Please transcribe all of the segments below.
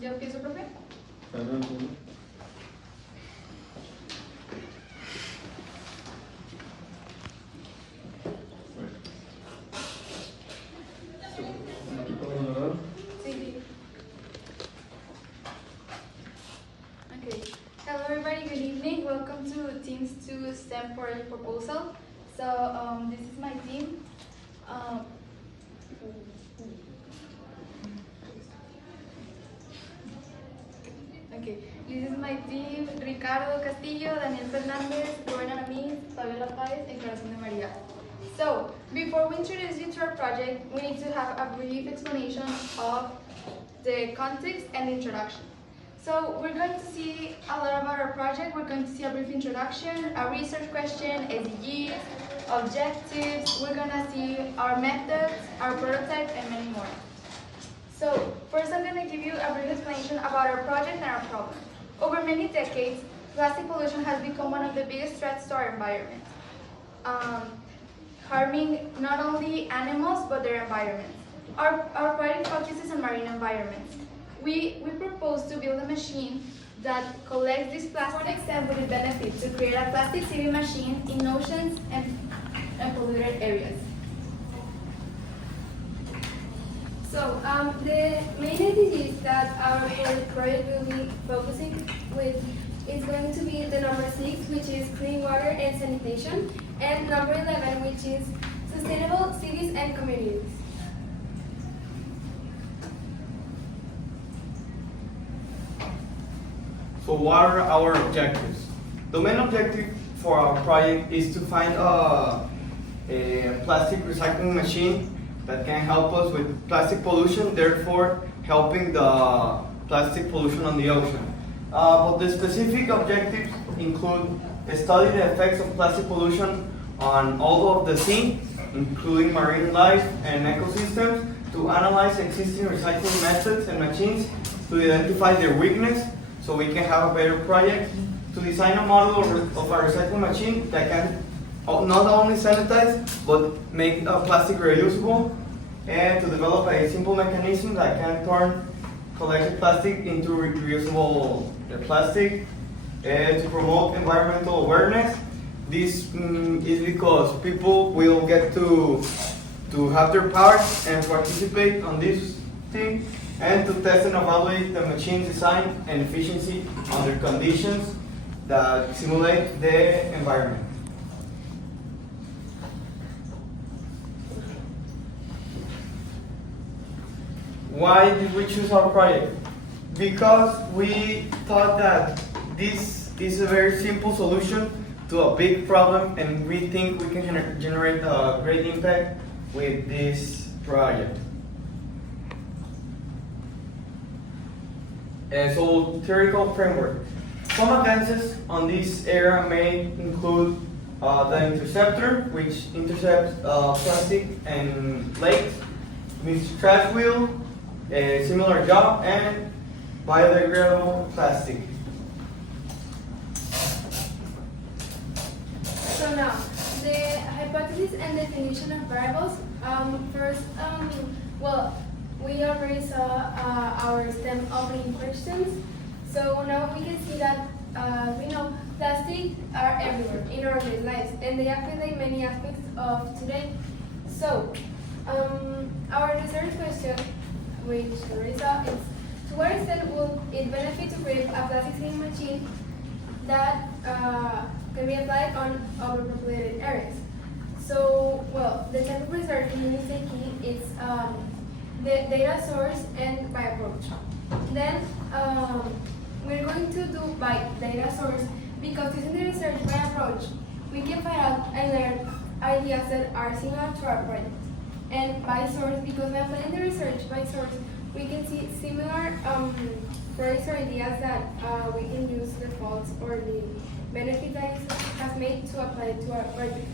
¿Yo empiezo, profe? Sí. Okay. Hello, everybody. Good evening. Welcome to Teams 2 STEM Project Proposal. So, this is my team. Okay, this is my team: Ricardo Castillo, Daniel Fernández, Rubén Aramis, Fabiola Páez, and Corazón de María. So, before we introduce you to our project, we need to have a brief explanation of the context and introduction. So, we're going to see a lot about our project. We're going to see a brief introduction, a research question, SDGs, objectives. We're going to see our methods, our prototype, and many more. So, first I'm going to give you a brief explanation about our project and our problem. Over many decades, plastic pollution has become one of the biggest threats to our environment, harming not only animals but their environment. Our project focuses on marine environments. We propose to build a machine that collects these plastics and would benefit to create a plastic city machine in oceans and polluted areas. So, the main SDGs that our project will be focusing with is going to be the number 6, which is clean water and sanitation, and number 11, which is sustainable cities and communities. So what are our objectives? The main objective for our project is to find a plastic recycling machine that can help us with plastic pollution, therefore helping the plastic pollution on the ocean. But the specific objectives include study the effects of plastic pollution on all of the sea, including marine life and ecosystems, to analyze existing recycling methods and machines, to identify their weakness so we can have a better project, to design a model of a recycling machine that can not only sanitize, but make plastic reusable, and to develop a simple mechanism that can turn collected plastic into reusable plastic, and to promote environmental awareness. This is because people will get to have their part and participate on this thing, and to test and evaluate the machine's design and efficiency under conditions that simulate the environment. Why did we choose our project? Because we thought that this is a very simple solution to a big problem, and we think we can generate a great impact with this project. So, theoretical framework. Some advances on this area may include the interceptor, which intercepts plastic and lakes, means trash wheel, a similar job, and biodegradable plastic. So now, the hypothesis and definition of variables. First, well, we already saw our STEM opening questions. So now we can see that we know plastic are everywhere in our daily lives, and they affect many aspects of today. So, our research question, which we saw, is to what extent will it benefit to create a plastic cleaning machine that can be applied on overpopulated areas? So, well, the type of research we use the key is the data source and by approach. Then we're going to do by data source because using the research by approach, we can find out and learn ideas that are similar to our project. And by source, because by applying the research by source, we can see similar projects or ideas that we can use the faults or the benefit that it has made to apply it to our project.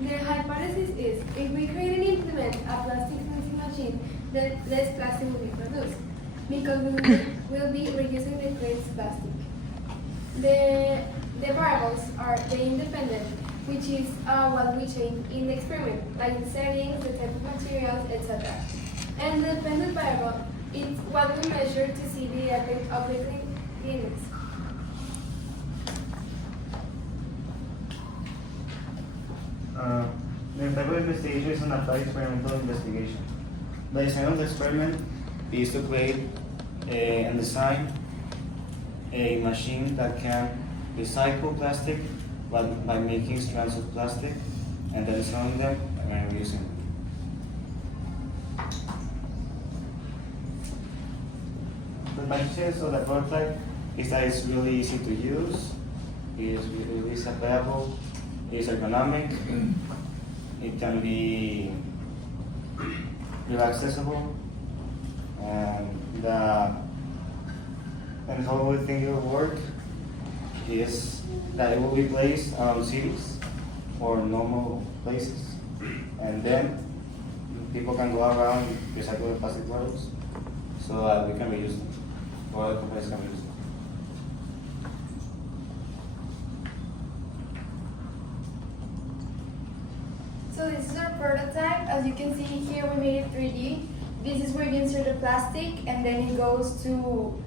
The hypothesis is if we create and implement a plastic cleansing machine, then less plastic will be produced because we will be reducing the created plastic. The variables are the independent, which is what we change in the experiment, like the settings, the type of materials, etc. And the dependent variable It's what we measure to see the effect of living beings. The type of investigation is an applied experimental investigation. The design of the experiment is to create and design a machine that can recycle plastic by making strands of plastic and then selling them and reusing them. The advantages of the prototype is that it's really easy to use, it is recyclable, it is ergonomic, it can be very accessible, and how we think it will work is that it will be placed on cities or normal places, and then people can go around recycling plastic bottles so that we can reuse them, or other companies can reuse them. So this is our prototype. As you can see here, we made it 3D. This is where you insert the plastic, and then it goes to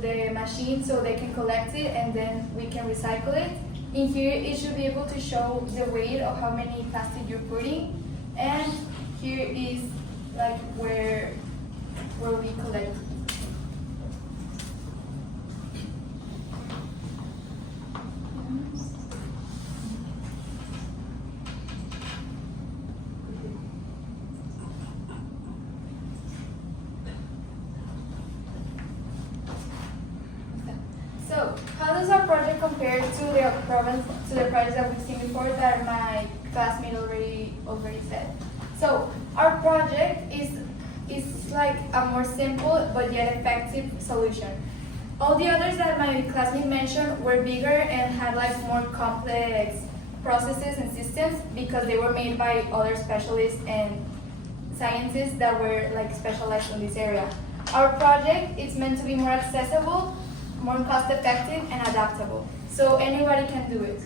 the machine so they can collect it, and then we can recycle it. In here, it should be able to show the weight of how many plastic you're putting, and here is like where we collect. So, how does our project compare to the projects that we've seen before that my classmate already said? So, our project is like a more simple but yet effective solution. All the others that my classmate mentioned were bigger and had like more complex processes and systems because they were made by other specialists and scientists that were like specialized in this area. Our project is meant to be more accessible, more cost-effective, and adaptable. So anybody can do it.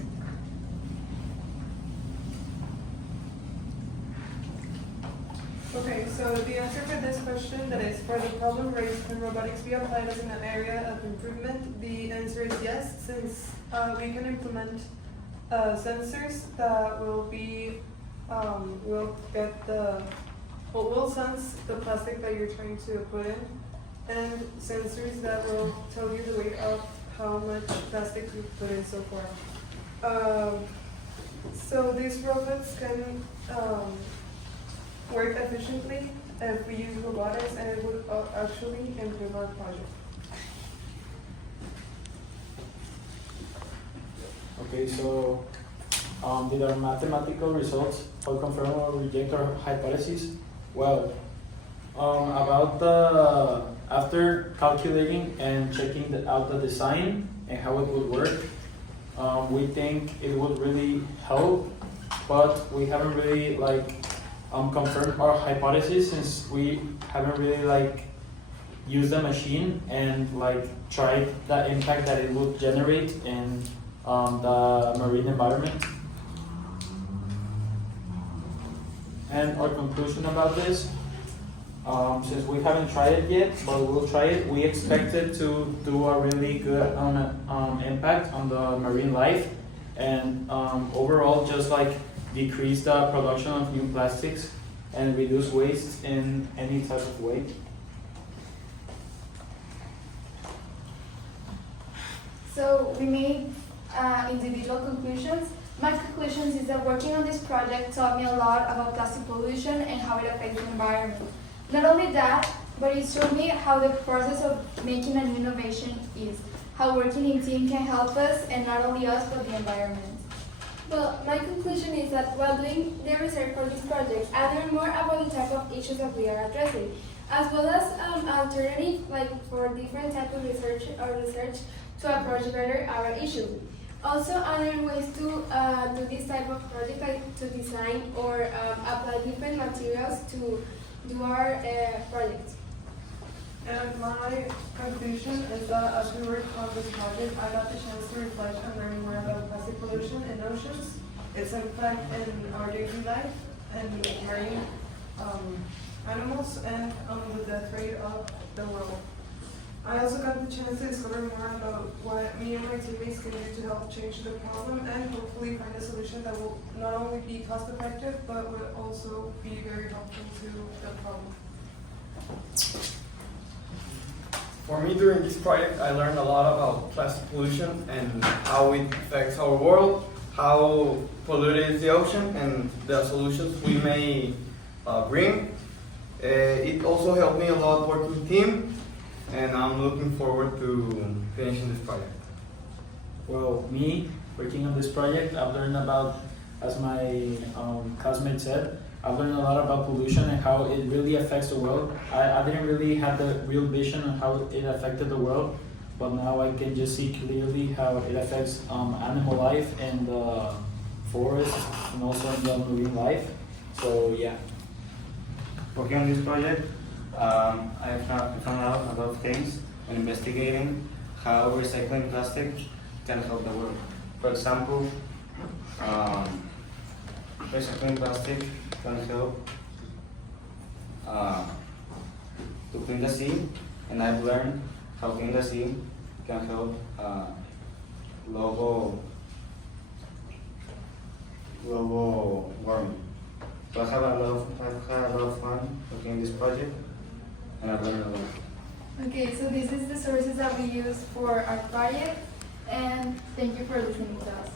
Okay, so the answer for this question, that is for the problem raised, can robotics be applied as an area of improvement? The answer is yes, since we can implement sensors that will will sense the plastic that you're trying to put in, and sensors that will tell you the weight of how much plastic you've put in so far. So these robots can work efficiently if we use robotics, and it would actually improve our project. Okay, so did our mathematical results all confirm or reject our hypotheses? Well, after calculating and checking out the design and how it would work, we think it would really help, but we haven't really confirmed our hypothesis since we haven't really used the machine and tried the impact that it would generate in the marine environment. And our conclusion about this, since we haven't tried it yet, but we'll try it, we expect it to do a really good impact on the marine life, and overall just decrease the production of new plastics and reduce waste in any type of way. So we made individual conclusions. My conclusions is that working on this project taught me a lot about plastic pollution and how it affects the environment. Not only that, but it showed me how the process of making a new innovation is, how working in team can help us, and not only us, but the environment. Well, my conclusion is that while doing the research for this project, I learned more about the type of issues that we are addressing, as well as alternatives for different types of research to approach better our issue. Also, I learned ways to do this type of project, to design or apply different materials to do our projects. And my conclusion is that as we worked on this project, I got the chance to reflect and learn more about plastic pollution in oceans, its impact in our daily life, and marine animals and the death rate of the world. I also got the chance to discover more about what me and my teammates can do to help change the problem and hopefully find a solution that will not only be cost effective but will also be very helpful to the problem. For me, during this project, I learned a lot about plastic pollution and how it affects our world, how polluted is the ocean, and the solutions we may bring. It also helped me a lot working team, and I'm looking forward to finishing this project. Well, me working on this project, I've learned about, as my classmate said, I've learned a lot about pollution and how it really affects the world. I didn't really have the real vision of how it affected the world, but now I can just see clearly how it affects animal life and the forest and also in the marine life. So yeah. Working on this project, I found out a lot of things when investigating how recycling plastic can help the world. For example, recycling plastic can help to clean the sea, and I've learned how clean the sea can help global warming. So I've had a lot of fun working on this project, and I've learned a lot. Okay, so this is the sources that we use for our project, and thank you for listening to us.